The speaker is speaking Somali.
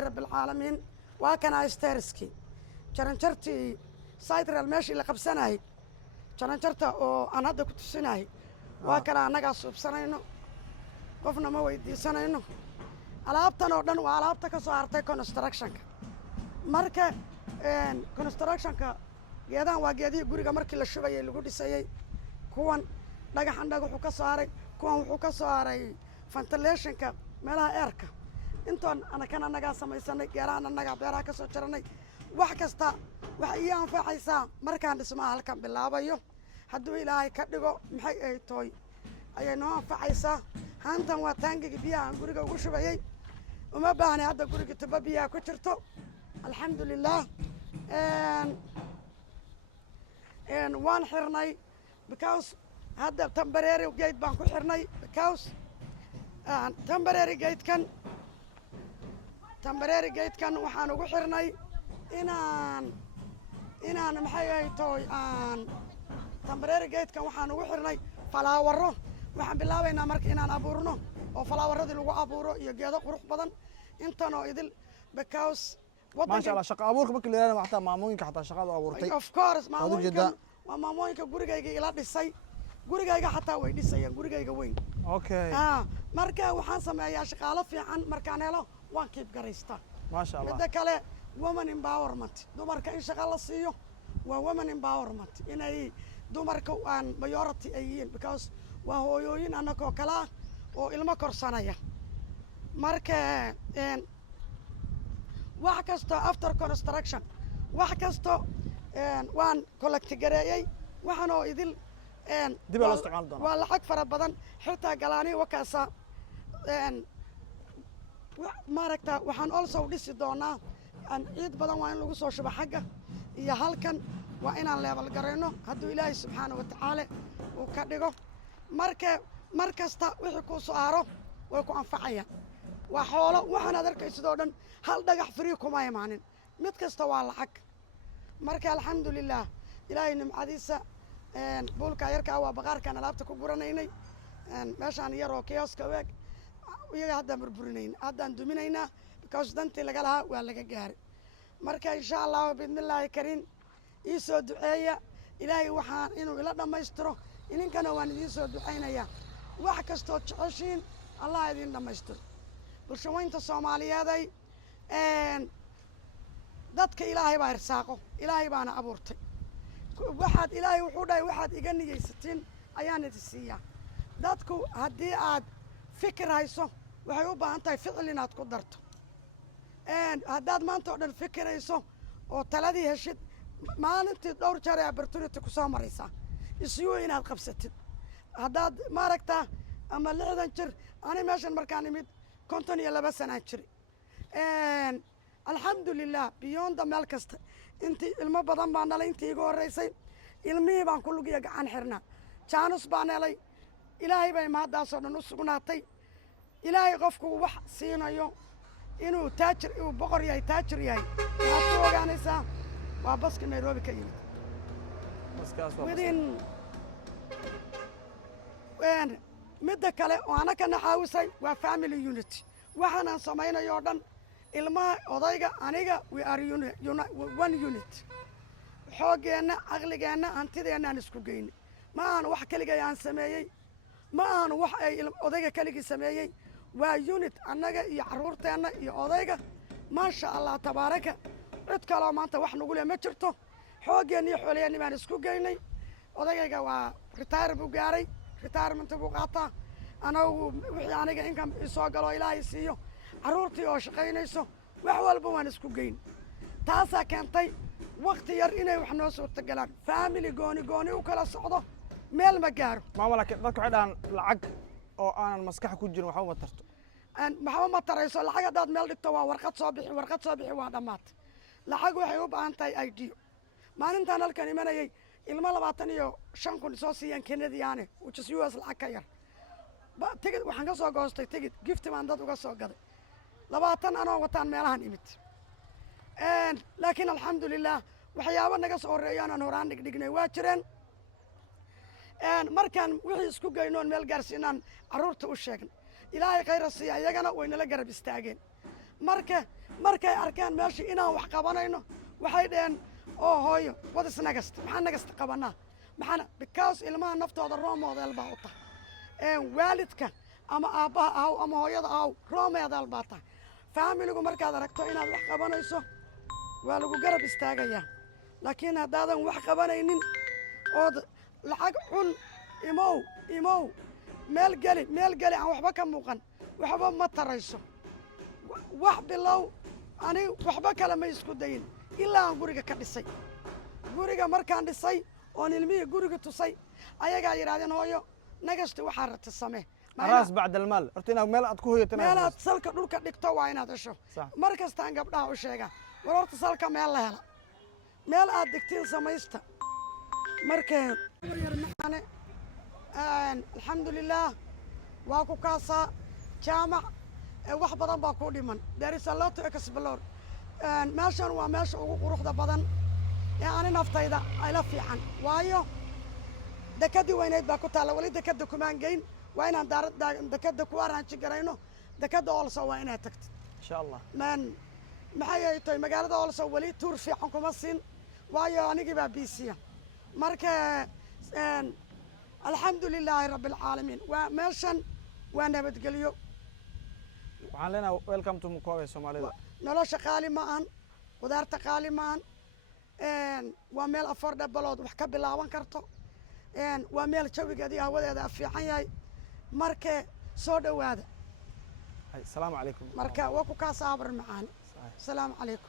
رب العالمين وكان استرسكي جرنجرتي سايتر الماشي اللي قبسناهي جرنجرتا oo aan hadda ku tusinahay waa kala anaga suubsanayno qofna ma weydiisanayno alaabtan oo dhan waa alaabta ka soo hartay construction-ka marka construction-ka geedahan waa geedihii guriga markii la shubayay lagu dhisayay kuwan dhagaxan dhagaxu ka soo haray kuwan wuxuu ka soo haray ventilation-ka meelaha airka intoon anaga samaysanay geerahan anaga beeraha ka soo jaranay wax kasta waxa ii anfacaysaa markaan dhismaha halkan bilaabayo hadduu ilaahay ka dhigo maxay ay tooy ayay noo anfacaysaa haantan waa taangiga biyaha aan guriga ugu shubayay uma baahnay hadda guriga tuba biyaha ku jirto alxamdulilah waan xirnay because hadda temporary gate baan ku xirnay because temporary gate-kan waxaan ugu xirnay inaan maxay ay tooy temporary gate-kan waxaan ugu xirnay falaawaro waxaan bilaabaynaa marka inaan abuurno oo falaawaradii lagu abuuro iyo geedo qurux badan intan oo idil because ما شاء الله شقة أبورك بك اللي أنا حتى ماموينك حتى شقة أبورتي of course maamooyinka gurigayga ila dhisay gurigayga xataa way dhisayeen gurigayga weyn okay marka waxaan sameeyaa shaqaalo fiican markaan helo waan kiib garaystaa ما شاء الله midda kale woman empowerment dumarka in shaqo la siiyo waa woman empowerment inay dumarka aan majority ay yihiin because waa hooyooyin annagoo kale ah oo ilmo korsanaya marka wax kasto after construction wax kasto waan collect gareeyay waxaan oo idil dib loo isticmaal doonaa waa lacag fara badan xitaa galaani wakaasa maaragta waxaan also dhisi doonaa ciid badan waa in lagu soo shubo xagga iyo halkan waa inaan leebal garayno hadduu ilaahay subxaana wa tacaala uu ka dhigo mar kasta wixii kuu soo haro way ku anfacayaan waa xoolo waxaan aad arkaysidoo dhan hal dhagax free kuma imaanin mid kasta waa lacag marka alxamdulilah ilaahay nimcadiisa buulka yarkaa waa baqaarkaan alaabta ku guranaynay meeshaan yaroo kioska weeg iyaga haddaan duminaynaa because dantii laga lahaa waa laga gaaray marka insha allahu biidnillaahi kariim ii soo duceeya ilaahay waxaan inuu ila dhammaystiro idinkana waan idiin soo ducaynayaa wax kastood jeceshiin allah idiin dhammaystiro bulshaweynta soomaaliyeeday dadka ilaahay baa irsaaqo ilaahay baana abuurtay waxaad ilaahay wuxuu dhahay waxaad iga niyeysatiin ayaan idin siiyaa dadku haddii aad fikir hayso waxay u baahan tahay ficil inaad ku darto haddaad maanta oo dhan fikirayso oo taladii heshid maalintii dhowr jeer ee opportunity ku soo maraysaa isyuu inaad qabsatid haddaad maaragtaa ama 60 jir ani meeshan markaan imid 52 sanaan jiri alxamdulilah biyonda meel kasta intii ilmo badan baan dhalay intii igu horreysay ilmihii baan ku lugiya gacan xirnaa jaanus baan helay ilaahay bay mahaddaasoo dhan u sugnaatay ilaahay qofku wax siinayo inuu taajir uu boqor yahay taajir yahay waxaad ku ogaanaysaa waa baska nairobi ka yimid midda kale oo anakana caawisay waa family unity waxaanaan samaynayo oo dhan ilmaha odayga aniga we are one unit xoogeenna caqligeenna hantideenna aan isku geynay ma ahan wax keligay aan sameeyey ma ahan wax ay odayga keligii sameeyey waa unit annaga iyo carruurteenna iyo odayga maasha allah tabaaraka cid kaloo maanta wax nagu leh ma jirto xoogeenna iyo xooliyeenni baan isku geynay odaygayga waa retire buu gaaray retirement buu qaataa anagu wixii aniga income isoo galo ilaahay siiyo carruurtii oo shaqaynayso wax walba waan isku geyn taasaa keentay waqti yar inay wax noo suurtagalaan family gooni u kala socdo meel ma gaaro maama laakiin dadku waxay dhahaan lacag oo aanan maskax ku jirin waxba ma tarto maxba ma tarayso lacag haddaad meel dhigto waa warqad soo bixi waa dhammaatay lacag waxay u baahan tahay ideo maalintaan halkan imanayay ilmo 25 kun soo siiyaan kenadiyaane which is US lacag ka yar tigid waxaan ka soo goostay tigid gift baan dad uga soo gaday 20 anoo wataan meelahan imid laakiin alxamdulilah waxyaabo naga soo horeeyaan aan horaan dhigdhignay waa jireen markaan wixii isku geynoon meel gaarsiinaan carruurta u sheegnay ilaahay khayra siiya iyagana way nala garab istaageen marka markay arkeen meeshii inaan wax qabanayno waxay dhaheen oo hooyo wadis nagasta maxaan nagasta qabanaa maxaana because ilmaha naftooda role model baa u tahay waalidka ama aabbaha ahaw ama hooyada ahaw role model baa tahay faamiligu markaad aragto inaad wax qabanayso waa lagu garab istaagayaa laakiin haddaadan wax qabanaynin ood lacag cun imow meel geli aan waxba ka muuqan waxba ma tarayso wax bilow ani waxba kale ma isku dayin ilaa aan guriga ka dhisay guriga markaan dhisay oon ilmihii guriga tusay ayagaa yidhahdeen hooyo nagasti waxaa rati samee راس بعد المال ارتينا ميل اد كو هيتنا meelaad salka dhulka dhigto waa inaad hesho mar kastaan gabdhaha u sheega war horta salka meel la hela meel aad digtiin samaysta markee yar macane alxamdulilah waa ku kaasaa jaamac wax badan baa ku dhiman there is a lot to explore meeshan waa meesha ugu quruxda badan ee ani naftayda ayla fiican waayo dekadii weyneyd baa ku taalla weli dekada kumaan geyn waa inaan dekada ku araanji garayno dekada olso waa inaad tagtid insha allah maxay ay tahay magaalada olso weli tuur fiican kuma siin waayo anigii baa biisiya marka alxamdu lilaahi rabbi alcaalamiin waa meeshan waa nabadgelyo waxaan leenahay welcome to Mukobe Soomaalida nolosha qaali ma ahan qudaarta qaali ma ahan waa meel affordable ood wax ka bilaaban karto waa meel jawigeedii hawadeeda fiican yahay marka soo dhawaada السلام عليكم marka waa ku kaa saabar macaan السلام عليكم